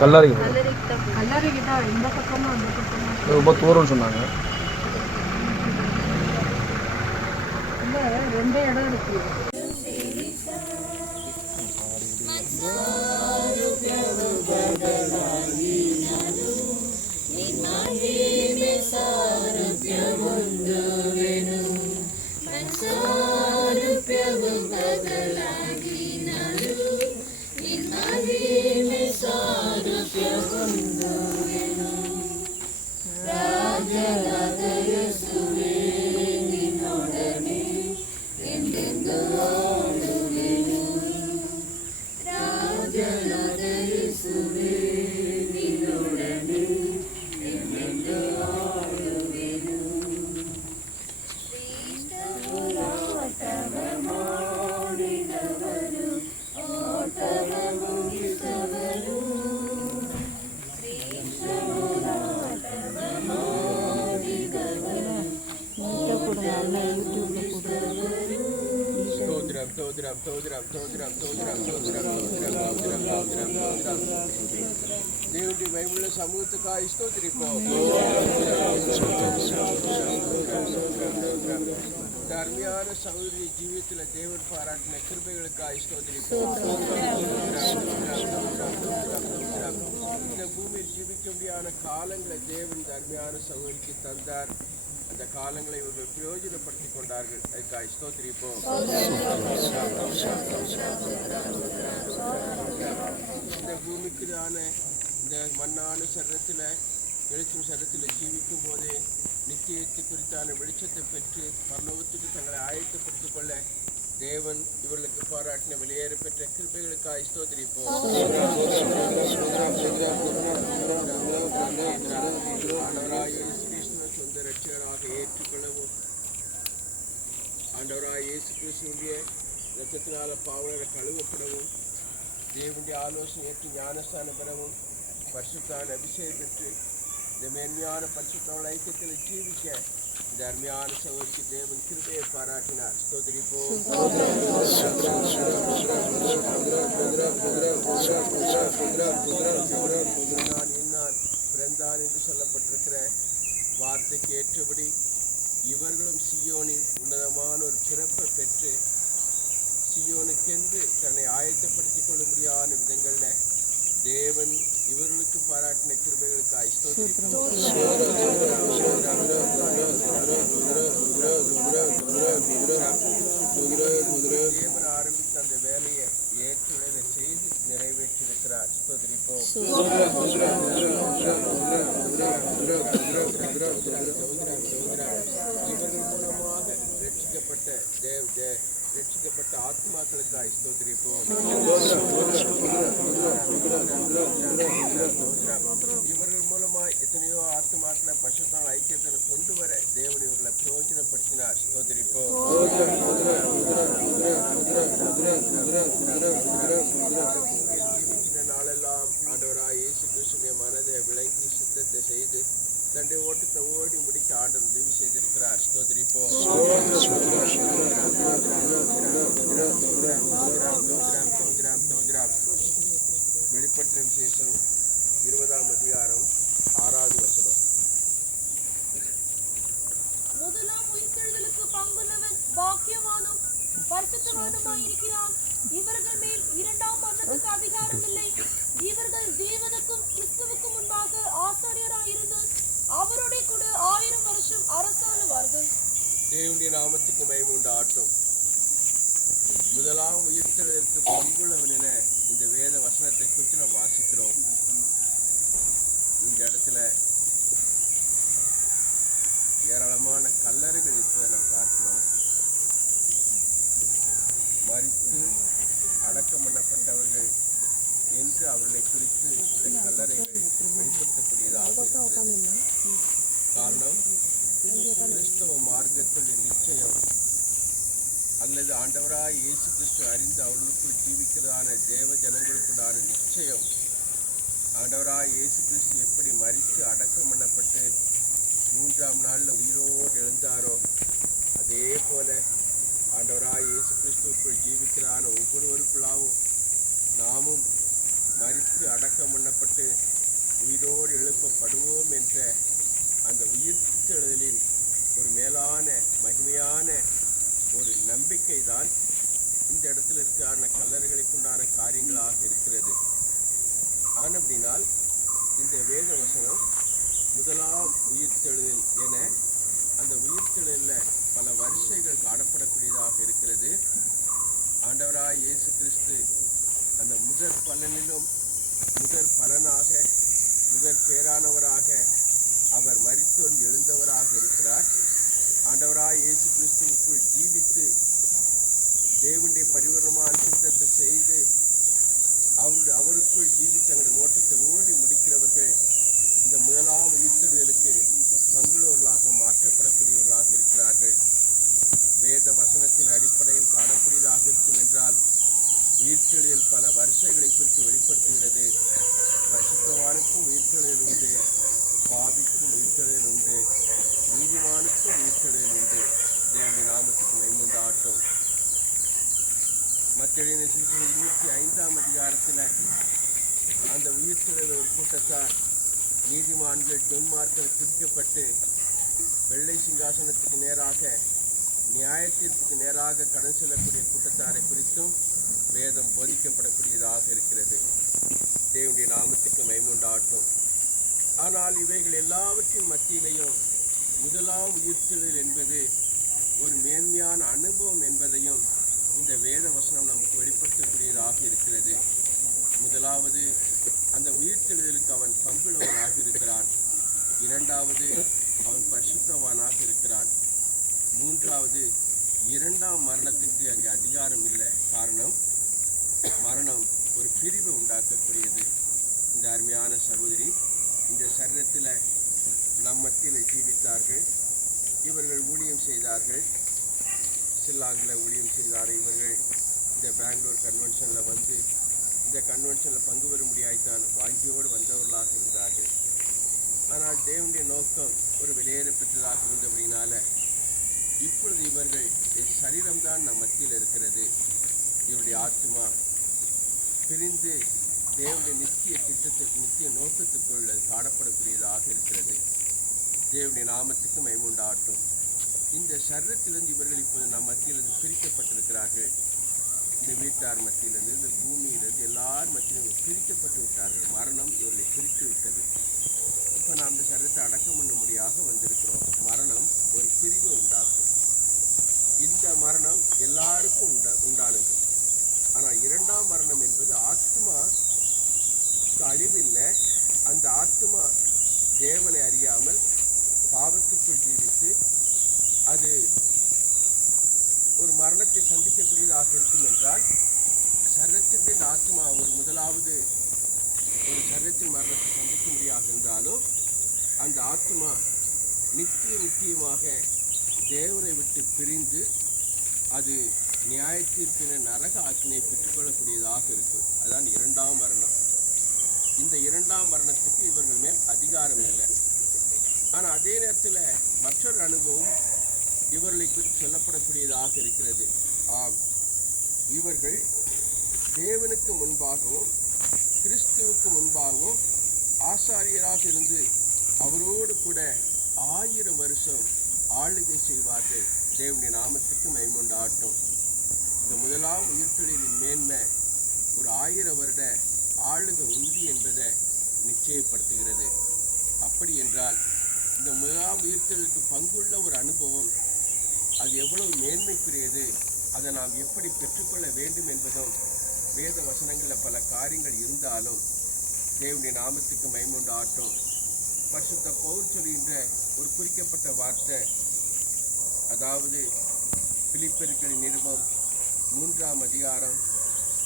கல்லறைக்கு தான் இந்த பக்கமா அந்த பக்கமா ரொம்ப தூரம்னு சொன்னாங்க. இல்லை, 2 இடம் இருக்கு. దేవుడి బైబిల్లో సమూహத்துக்காக ஸ்தோத்திரிப்போம். அருமையான சகோதரி ஜீவியத்தில் தேவன் பாராட்டின கிருபைகளுக்காக ஸ்தோத்திரிப்போம். இந்த பூமியில் ஜீவிக்க முடியாத காலங்களை தேவன் அருமையான சகோதரிக்கு தந்தார். அந்த காலங்களை இவர்கள் பிரயோஜனப்படுத்திக் கொண்டார்கள். அதுக்காக ஸ்தோத்திரிப்போம். இந்த பூமிக்குதான இந்த மண்ணான சரீரத்தில் வெளிச்சம் சரீரத்தில் ஜீவிக்கும் போதே நித்தியத்தை குறித்தான வெளிச்சத்தை பெற்று பரலோகத்துக்கு தங்களை ஆயத்தப்படுத்திக் கொள்ள தேவன் இவர்களுக்கு பாராட்டின வெளியேற பெற்ற கிருபைகளுக்காக ஸ்தோத்திரிப்போம். சொந்த ரட்சகராக ஏற்றுக்கொள்ளவும் ஆண்டவராய் இயேசு கிறிஸ்துவினுடைய இரத்தத்தினால பாவலரை கழுவப்படவும் தேவனுடைய ஆலோசனை ஏற்று ஞானஸ்தானம் பெறவும் பரிசுத்தான அபிஷேகம் பெற்று இந்த மேன்மையான பரிசுத்தான ஐக்கியத்தில் ஜீவிக்க இந்த அருமையான சகோதரிக்கு தேவன் கிருபையை பாராட்டினார். ஸ்தோத்திரிப்போம். நான் என்னால் பிறந்தான் என்று சொல்லப்பட்டிருக்கிற வார்த்தைக்கு ஏற்றபடி இவர்களும் சியோனின் உன்னதமான ஒரு சிறப்பை பெற்று சியோனுக்கென்று தன்னை ஆயத்தப்படுத்திக் கொள்ள முடியாத விதங்களில் தேவன் இவர்களுக்கு பாராட்டின கிருபைகளுக்காக ஸ்தோத்திரிப்போம். தேவன் ஆரம்பித்த அந்த வேலையை ஏற்றுடனை செய்து நிறைவேற்றியிருக்கிறார். ஸ்தோத்திரிப்போம். இவர்கள் மூலமாக ரட்சிக்கப்பட்ட ஆத்மாக்களுக்காக ஸ்தோத்திரிப்போம். இவர்கள் மூலமாய் எத்தனையோ ஆத்மாக்களை பரிசுத்தான ஐக்கியத்தில் கொண்டு வர தேவன் இவர்களை பிரயோஜனப்படுத்தினார். ஸ்தோத்திரிப்போம். நாளெல்லாம் ஆண்டவராய் இயேசு கிறிஸ்துவின் மனதை விளங்கி சித்தத்தை செய்து தன்னுடைய ஓட்டத்தை ஓடி முடிக்க ஆண்டவர் உதவி செய்திருக்கிறார். ஸ்தோத்திரிப்போம். வெளிப்படுத்தின விசேஷம் 20ஆம் அதிகாரம் 6வது வசனம். முதலாம் உயிர்த்தெழுதலுக்கு பங்குள்ளவன் பாக்கியவானும் பரிசுத்தவானுமாயிருக்கிறான். இவர்கள் மேல் 2ஆம் மரணத்துக்கு அதிகாரம் இல்லை. இவர்கள் தேவனுக்கும் கிறிஸ்துவுக்கும் முன்பாக ஆசாரியராயிருந்து அவருடைய கூட 1000 வருஷம் அரசாளுவார்கள். தேவனுடைய நாமத்துக்கு மகிமை உண்டாகட்டும். முதலாம் உயிர்த்தெழுதலுக்கு பங்குள்ளவன் என இந்த வேத வசனத்தை குறித்து நாம் வாசிக்கிறோம். இந்த இடத்துல ஏராளமான கல்லறைகள் இருப்பதை நாம் பார்க்கிறோம். மரித்து அடக்கம் பண்ணப்பட்டவர்கள் என்று அவர்களை குறித்து இந்த கல்லறைகள் வெளிப்படுத்தக்கூடியதாக காரணம் கிறிஸ்தவ மார்க்கத்தில் நிச்சயம் அல்லது ஆண்டவராய் இயேசு கிறிஸ்து அறிந்து அவர்களுக்குள் ஜீவிக்கிறதான தேவ ஜனங்களுக்குடான நிச்சயம் ஆண்டவராய் இயேசு கிறிஸ்து எப்படி மரித்து அடக்கம் பண்ணப்பட்டு 3ஆம் நாளில் உயிரோடு எழுந்தாரோ அதே போல ஆண்டவராய் இயேசு கிறிஸ்துவுக்குள் ஜீவிக்கிறான ஒவ்வொருவருக்குள்ளாவும் நாமும் மரித்து அடக்கம் பண்ணப்பட்டு உயிரோடு எழுப்பப்படுவோம் என்ற அந்த உயிர்த்தெழுதலின் ஒரு மேலான மகிமையான ஒரு நம்பிக்கை தான் இந்த இடத்துல இருக்கிற கல்லறைகளுக்குண்டான காரியங்களாக இருக்கிறது. ஆனப்படினால் இந்த வேத வசனம் முதலாம் உயிர்த்தெழுதல் என அந்த உயிர்த்தெழுதலில் பல வரிசைகள் காணப்படக்கூடியதாக இருக்கிறது. ஆண்டவராய் இயேசு கிறிஸ்து அந்த முதற் பலனிலும் முதற் பலனாக முதற் பேரானவராக அவர் மரித்தோர் எழுந்தவராக இருக்கிறார். ஆண்டவராய் இயேசு கிறிஸ்துவுக்குள் ஜீவித்து தேவனுடைய பரிபூரணமான சித்தத்தை செய்து அவருக்குள் ஜீவித்து தங்களுடைய ஓட்டத்தை ஓடி முடிக்கிறவர்கள் இந்த முதலாம் உயிர்த்தெழுதலுக்கு பங்குள்ளவர்களாக மாற்றப்படக்கூடியவர்களாக இருக்கிறார்கள். வேத வசனத்தின் அடிப்படையில் காணக்கூடியதாக இருக்கும் என்றால் உயிர்த்தெழுதல் பல வரிசைகளை குறித்து வெளிப்படுத்துகிறது. பரிசுத்தவானுக்கும் உயிர்த்தெழுதல் உண்டு, பாவிக்கும் உயிர்த்தெழுதல் உண்டு, நீதிமானுக்கும் உயிர்த்தெழுதல் உண்டு. தேவனுடைய நாமத்துக்கு மகிமையுண்டாகட்டும். மத்தேயு 25ஆம் அதிகாரத்தில் அந்த உயிர்த்தெழுதல் ஒரு கூட்டத்தார் நீதிமான்கள் துன்மார்க்கர்கள் பிரிக்கப்பட்டு வெள்ளை சிங்காசனத்துக்கு நேராக நியாயத்தீர்ப்புக்கு நேராக கடன் செல்லக்கூடிய கூட்டத்தாரை குறித்தும் வேதம் போதிக்கப்படக்கூடியதாக இருக்கிறது. தேவனுடைய நாமத்துக்கு மகிமையுண்டாகட்டும். ஆனால் இவைகள் எல்லாவற்றின் மத்தியிலையும் முதலாம் உயிர்த்தெழுதல் என்பது ஒரு மேன்மையான அனுபவம் என்பதையும் இந்த வேத வசனம் நமக்கு வெளிப்படுத்தக்கூடியதாக இருக்கிறது. முதலாவது, அந்த உயிர்த்தெழுதலுக்கு அவன் பங்குள்ளவனாக இருக்கிறான். இரண்டாவது, அவன் பரிசுத்தவானாக இருக்கிறான். மூன்றாவது, இரண்டாம் மரணத்திற்கு அங்கே அதிகாரம் இல்லை. காரணம், மரணம் ஒரு பிரிவை உண்டாக்கக்கூடியது. இந்த அருமையான சகோதரி இந்த சரீரத்தில் நம்மத்தில் ஜீவித்தார்கள். இவர்கள் ஊழியம் செய்தார்கள். ஷில்லாங்கில் ஊழியம் செய்தார். இவர்கள் இந்த பெங்களூர் கன்வென்ஷனில் வந்து இந்த கன்வென்ஷனில் பங்கு பெறும்படியாய்த்தான் வாஞ்சியோடு வந்தவர்களாக இருந்தார்கள். ஆனால் தேவனுடைய நோக்கம் ஒரு வெளியேற பெற்றதாக இருந்தபடினால இப்பொழுது இவர்கள் சரீரம்தான் நம் மத்தியில் இருக்கிறது. இவருடைய ஆத்மா பிரிந்து தேவனுடைய நித்திய திட்டத்திற்கு நித்திய நோக்கத்துக்குள் காணப்படக்கூடியதாக இருக்கிறது. தேவனுடைய நாமத்துக்கு மகிமையுண்டாகட்டும். இந்த சரீரத்திலிருந்து இவர்கள் இப்போது நம் மத்தியிலிருந்து பிரிக்கப்பட்டிருக்கிறார்கள். இந்த வீட்டார் மத்தியிலிருந்து, இந்த பூமியிலிருந்து எல்லார் மத்தியிலும் பிரிக்கப்பட்டு விட்டார்கள். மரணம் இவர்களை பிரித்து விட்டது. இப்போ நாம் இந்த சரீரத்தை அடக்கம் பண்ணும்படியாக வந்திருக்கிறோம். மரணம் ஒரு பிரிவை உண்டாக்கும். இந்த மரணம் எல்லாருக்கும் உண்டானது. ஆனால் இரண்டாம் மரணம் என்பது ஆத்மா அழிவில்லை. அந்த ஆத்மா தேவனை அறியாமல் பாவத்துக்குள் ஜீவித்து அது ஒரு மரணத்தை சந்திக்கக்கூடியதாக இருக்கும் என்றால் சரீரத்திற்கு இந்த ஆத்மா ஒரு முதலாவது ஒரு சரீரத்தின் மரணத்தை சந்திக்க முடியாக இருந்தாலும் அந்த ஆத்மா நித்தியமாக தேவனை விட்டு பிரிந்து அது நியாயத்தீர்ப்பின நரக ஆக்கினை பெற்றுக்கொள்ளக்கூடியதாக இருக்கும். அதான் இரண்டாம் மரணம். இந்த இரண்டாம் மரணத்துக்கு இவர்கள் மேல் அதிகாரம் இல்லை. ஆனால் அதே நேரத்தில் மற்றொரு அனுபவம் இவர்களை குறித்து சொல்லப்படக்கூடியதாக இருக்கிறது. ஆம், இவர்கள் தேவனுக்கு முன்பாகவும் கிறிஸ்துவுக்கு முன்பாகவும் ஆசாரியராக இருந்து அவரோடு கூட 1000 வருஷம் ஆளுகை செய்வார்கள். தேவனுடைய நாமத்துக்கு மகிமையுண்டாகட்டும். இந்த முதலாம் உயிர்த்தெழுதலின் மேன்மை ஒரு 1000 வருட ஆளுகை உண்டு என்பதை நிச்சயப்படுத்துகிறது. அப்படி என்றால் இந்த முதலாம் உயிர்த்தெழுதலுக்கு பங்குள்ள ஒரு அனுபவம் அது எவ்வளவு மேன்மைக்குரியது, அதை நாம் எப்படி பெற்றுக்கொள்ள வேண்டும் என்பதும் வேத வசனங்களில் பல காரியங்கள் இருந்தாலும் தேவனுடைய நாமத்துக்கு மகிமையுண்டாகட்டும். பரிசுத்த பவுல் சொல்கின்ற ஒரு குறிக்கப்பட்ட வார்த்தை, அதாவது பிலிப்பியர்களின் நிருபம் 3ஆம் அதிகாரம்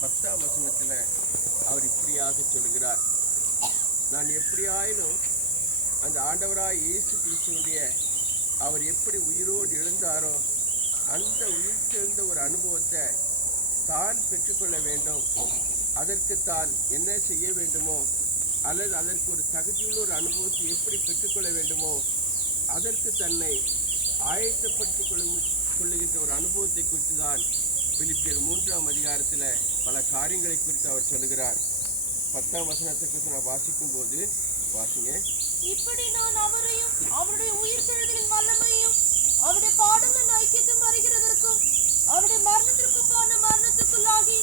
10ஆம் வசனத்தில் அவர் இப்படியாக சொல்கிறார், நான் எப்படியாயினும் அந்த ஆண்டவராய் இயேசு கிறிஸ்துவுடைய அவர் எப்படி உயிரோடு எழுந்தாரோ அந்த உயிர்த்தெழுந்த ஒரு அனுபவத்தை தான் பெற்றுக்கொள்ள வேண்டும். அதற்கு தான் என்ன செய்ய வேண்டுமோ அல்லது அதற்கு ஒரு தகுதியுள்ள ஒரு அனுபவத்தை எப்படி பெற்றுக்கொள்ள வேண்டுமோ அதற்கு தன்னை ஆயத்தப்படுத்திக் கொள்ளுகின்ற ஒரு அனுபவத்தை குறித்து தான் பிலிப்பியர் 3ஆம் அதிகாரத்தில் பல காரியங்களை குறித்து அவர் சொல்லுகிறார். 10ஆம் வசனத்தை குறித்து நான் வாசிக்கும் போது வாசிங்க. இப்படி நான் அவரையும் அவருடைய உயிர்த்தெழுதலின் வல்லமையும் அவருடைய பாடுகளின் ஐக்கியத்தையும் அறிகிறதற்கும் அவருடைய மரணத்திற்குப்பான மரணத்துக்குள்ளாகி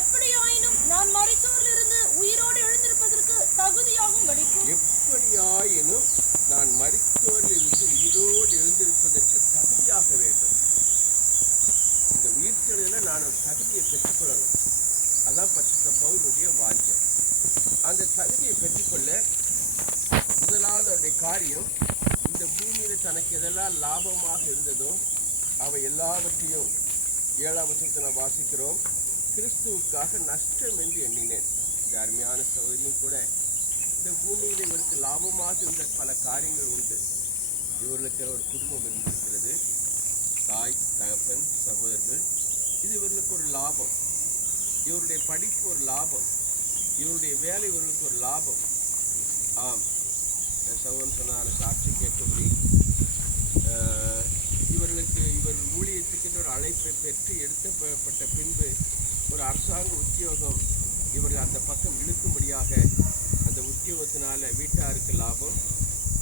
எப்படியாயினும் நான் மரித்தோரிலிருந்து உயிரோடு எழுந்திருப்பதற்கு தகுதியாகும் படிக்கும். எப்படியாயினும் நான் மரித்தோரிலிருந்து உயிரோடு எழுந்திருப்பதற்கு தகுதியாக வேண்டும். இந்த உயிர்த்தெழுதல நான் ஒரு தகுதியை பெற்றுக்கொள்ளணும். அதான் பரிசுத்த பவுலுடைய வாஞ்சை. அந்த தகுதியை பெற்றுக்கொள்ள முதலாவது அவருடைய காரியம், இந்த பூமியில தனக்கு எதெல்லாம் லாபமாக இருந்ததோ அவை எல்லாவற்றையும் 7ஆம் வசனத்தை நான் வாசிக்கிறோம். கிறிஸ்துவுக்காக நஷ்டம் என்று எண்ணினேன். இந்த அருமையான சௌகரியம் கூட இந்த பூமியில் இவருக்கு லாபமாக இருந்த பல காரியங்கள் உண்டு. இவர்களுக்கு ஒரு குடும்பம் இருந்திருக்கிறது, தாய் தகப்பன் சகோதரர்கள், இது இவர்களுக்கு ஒரு லாபம். இவருடைய படிப்பு ஒரு லாபம், இவருடைய வேலை இவர்களுக்கு ஒரு லாபம். ஆம், சகோதரன் சொன்ன சாட்சி கேட்கபடி இவர் ஊழியத்துக்கு ஒரு அழைப்பை பெற்று எடுக்கப்பட்ட பின்பு ஒரு அரசாங்க உத்தியோகம் இவர்கள் அந்த பக்கம் இழுக்கும்படியாக அந்த உத்தியோகத்தினால வீட்டாருக்கு லாபம்,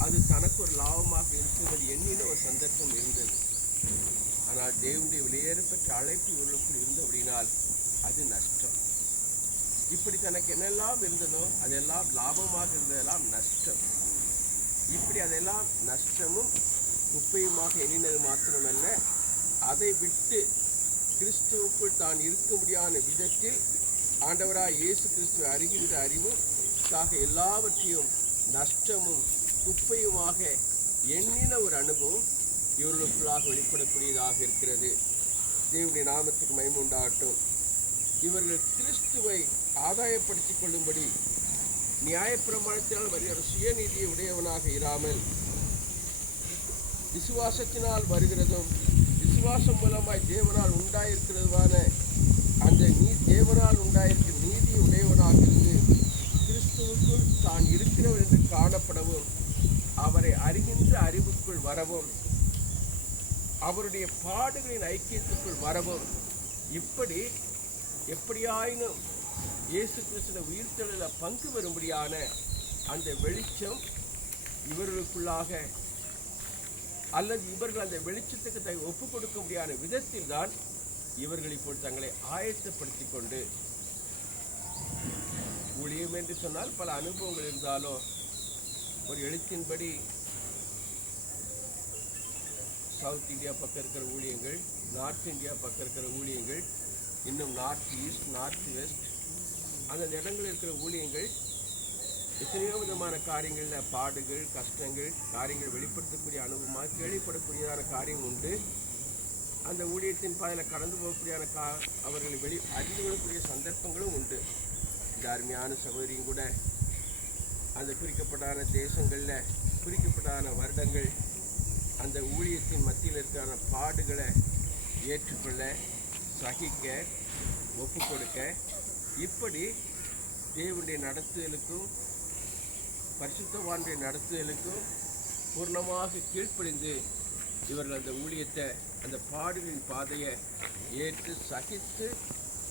அது தனக்கு ஒரு லாபமாக இருக்கும்படி எண்ணின ஒரு சந்தர்ப்பம் இருந்தது. ஆனால் தேவனுடைய வெளியேற பெற்ற அழைப்பு இவர்களுக்குள் இருந்தபடினால் அது நஷ்டம். இப்படி தனக்கு என்னெல்லாம் இருந்ததோ அதெல்லாம் லாபமாக இருந்ததெல்லாம் நஷ்டம். இப்படி அதெல்லாம் நஷ்டமும் குப்பையுமாக எண்ணினது மாத்திரமல்ல, அதை விட்டு கிறிஸ்துவுக்குள் தான் இருக்க முடியாத விதத்தில் ஆண்டவராய் இயேசு கிறிஸ்துவை அறிகின்ற அறிவுக்காக எல்லாவற்றையும் நஷ்டமும் குப்பையுமாக எண்ணின ஒரு அனுபவம் இவர்களுக்குள்ளாக வெளிப்படக்கூடியதாக இருக்கிறது. தேவனுடைய நாமத்துக்கு மகிமை உண்டாகட்டும். இவர்கள் கிறிஸ்துவை ஆதாயப்படுத்திக் கொள்ளும்படி நியாயப்பிரமாணத்தினால் வருகிற சுயநீதியை உடையவனாக இராமல் விசுவாசத்தினால் வருகிறதும் விசுவாசம் மூலமாய் தேவனால் உண்டாயிருக்கிறதுமான அந்த தேவனால் உண்டாயிருக்கிற நீதி உடையவனாக இருந்து கிறிஸ்துவுக்குள் தான் இருக்கிறவர் என்று காணப்படவும் அவரை அறிகின்ற அறிவுக்குள் வரவும் அவருடைய பாடுகளின் ஐக்கியத்துக்குள் வரவும், இப்படி எப்படியாயினும் இயேசு கிறிஸ்துவின் உயிர்த்தெழுதலில் பங்கு பெறும்படியான அந்த வெளிச்சம் இவர்களுக்குள்ளாக அல்லது இவர்கள் அந்த வெளிச்சத்துக்கு ஒப்புக் கொடுக்க முடியாத விதத்தில் தான் இவர்கள் இப்போது தங்களை ஆயத்தப்படுத்தி கொண்டு, ஊழியம் என்று சொன்னால் பல அனுபவங்கள் இருந்தாலும் ஒரு எழுத்தின்படி சவுத் இந்தியா பக்கம் இருக்கிற ஊழியங்கள், நார்த் இந்தியா பக்கம் இருக்கிற ஊழியங்கள், இன்னும் நார்த் ஈஸ்ட் நார்த் வெஸ்ட் அந்த இடங்களில் இருக்கிற ஊழியங்கள் எத்தனையோ விதமான காரியங்களில் பாடுகள் கஷ்டங்கள் காரியங்கள் வெளிப்படுத்தக்கூடிய அனுபவமாக கேள்விப்படக்கூடியதான காரியம் உண்டு. அந்த ஊழியத்தின் பாதையில் கடந்து போகக்கூடியதான அவர்களை அறிந்து கொள்ளக்கூடிய சந்தர்ப்பங்களும் உண்டு. இந்த அருமையான சகோதரியும் கூட அந்த குறிக்கப்பட்டான தேசங்களில் குறிக்கப்பட்டான வருடங்கள் அந்த ஊழியத்தின் மத்தியில் இருக்கிற பாடுகளை ஏற்றுக்கொள்ள, சகிக்க, ஒப்பு கொடுக்க, இப்படி தேவனுடைய நடத்துதலுக்கும் பரிசுத்தவானுடைய நடத்துதலுக்கும் பூர்ணமாக கீழ்ப்படிந்து இவர்கள் அந்த ஊழியத்தை அந்த பாடுகளின் பாதையை ஏற்று சகித்து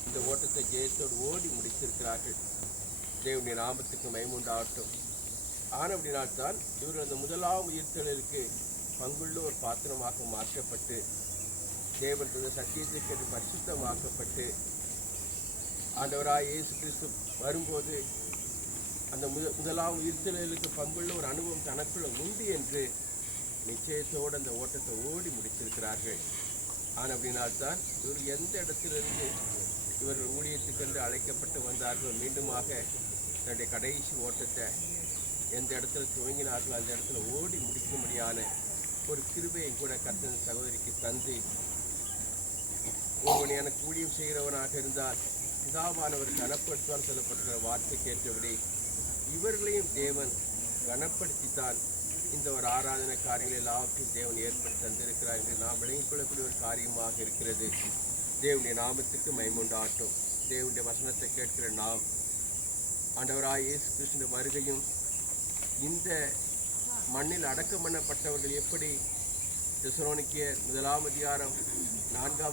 இந்த ஓட்டத்தை ஜெயத்தோடு ஓடி முடித்திருக்கிறார்கள். தேவனுடைய நாமத்துக்கு மகிமை உண்டாகட்டும். ஆனபடினால்தான் இவர்கள் அந்த முதலாம் உயிர்த்தெழுதலுக்கு பங்குள்ள ஒரு பாத்திரமாக மாற்றப்பட்டு தேவன் சத்தியத்தை கேட்டு பரிசுத்தமாக்கப்பட்டு ஆண்டவராய் இயேசு கிறிஸ்து வரும்போது அந்த முதலாம் உயிர்த்தெழுதலுக்கு பங்குள்ள ஒரு அனுபவம் தனக்குள்ள உண்டு என்று நிச்சயத்தோடு அந்த ஓட்டத்தை ஓடி முடித்திருக்கிறார்கள். ஆனபடினால்தான் இவர் எந்த இடத்திலிருந்து இவர்கள் ஊழியத்துக்கென்று அழைக்கப்பட்டு வந்தார்களோ மீண்டுமாக தன்னுடைய கடைசி ஓட்டத்தை எந்த இடத்துல துவங்கினார்களோ அந்த இடத்துல ஓடி முடிக்கும்படியான ஒரு கிருபையை கூட கர்த்தர் சகோதரிக்கு தந்து, ஒருவன் எனக்கு ஊழியம் செய்கிறவனாக இருந்தால் பிதாவானவர் கனப்படுத்துவான் சொல்லப்பட்ட வார்த்தை கேட்டபடி இவர்களையும் தேவன் கனப்படுத்தித்தான் இந்த ஒரு ஆராதனை காரியங்கள் எல்லாவற்றையும் தேவன் ஏற்படுத்தி தந்திருக்கிறார் என்று நாம் விளங்கிக் கொள்ளக்கூடிய ஒரு காரியமாக இருக்கிறது. தேவனுடைய நாமத்துக்கு மகிமை உண்டாகட்டும். தேவனுடைய வசனத்தை கேட்கிற நாம் ஆண்டவராய் இயேசு கிறிஸ்துவின் வருகையும் இந்த மண்ணில் அடக்கம் பண்ணப்பட்டவர்கள் எப்படி தெசலோனிக்கேயர் 1 அதிகாரம் 4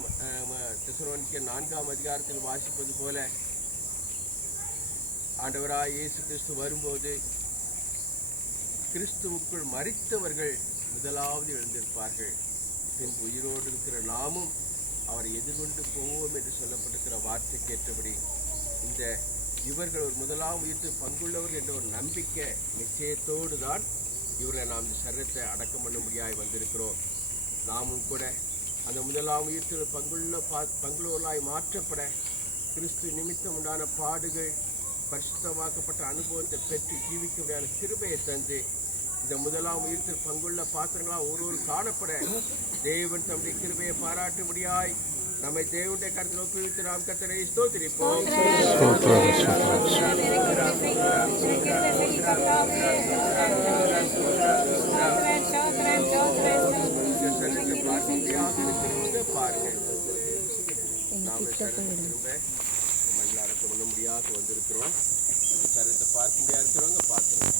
அதிகாரத்தில் வாசிப்பது போல ஆண்டவராய் இயேசு கிறிஸ்து வரும்போது கிறிஸ்துவுக்குள் மரித்தவர்கள் முதலாவது எழுந்திருப்பார்கள். பின்பு உயிரோடு இருக்கிற நாமும் அவரை எதிர்கொண்டு போவோம் என்று சொல்லப்பட்டிருக்கிற வார்த்தை கேட்டபடி இவர்கள் ஒரு முதலாம் உயிர்த்து பங்குள்ளவர்கள் என்ற ஒரு நம்பிக்கை நிச்சயத்தோடு தான் இவர்களை நாம் இந்த சரீரத்தை அடக்கம் பண்ணும்படியாய் வந்திருக்கிறோம். நாமும் கூட அந்த முதலாம் உயிர்த்தில் பங்குள்ளவர்களாய் மாற்றப்பட கிறிஸ்து நிமித்தம் உண்டான பாடுகள் பரிசுத்தமாக்கப்பட்ட அனுபவத்தை பெற்று ஜீவிக்க முடியாத கிருபையை தந்து இந்த முதலாம் உயிர்த்தில் பங்குள்ள பாத்திரங்களாக ஒரு காணப்பட தேவன் தம்முடைய கிருபையை பாராட்டும்படியாய் நம்மை தேவனுடைய கருத்தில் ஒப்புவித்து நாம் கர்த்தரை ஸ்தோத்திரிப்போம். பாருங்க நாம திரும்ப மண்ணில் அடக்க பண்ண முடியாத வந்திருக்கிறோம். சரீரத்தை பார்க்க முடியாது இருக்கிறவங்க பார்த்துருவோம்.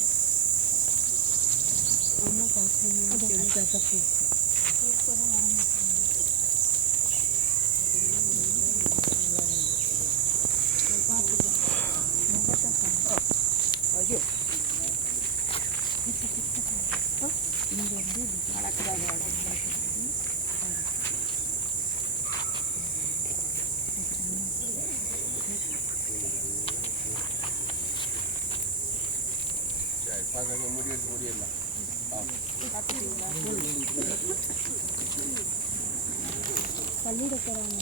முடியலாம். பள்ளியிட போகிறாங்க